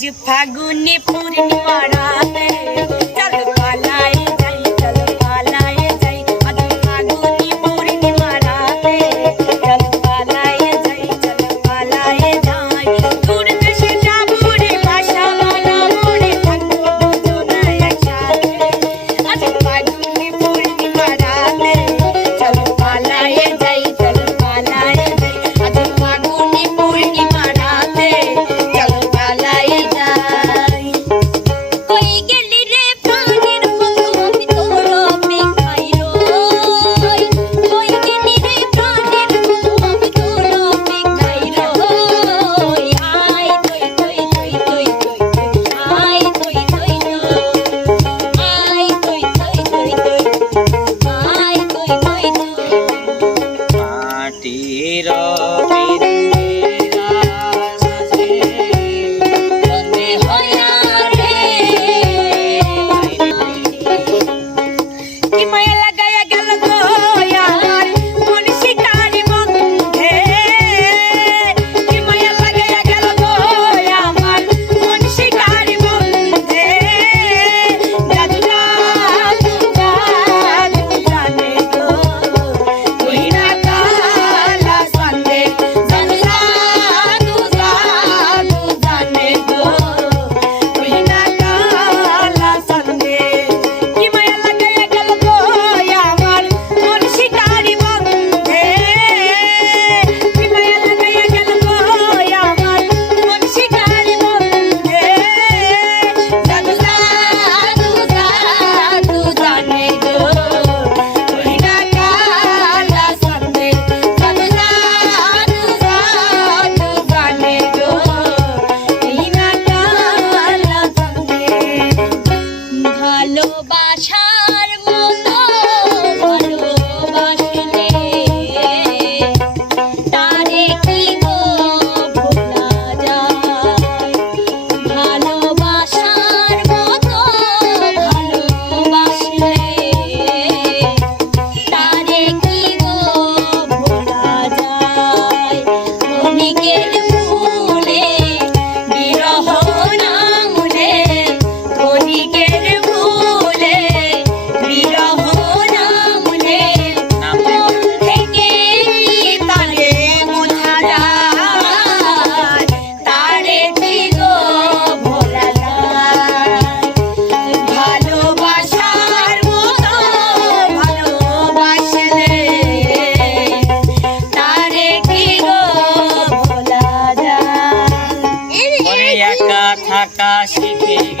আজ ফাগুনে পূর্ণিমা। থাকা শিখে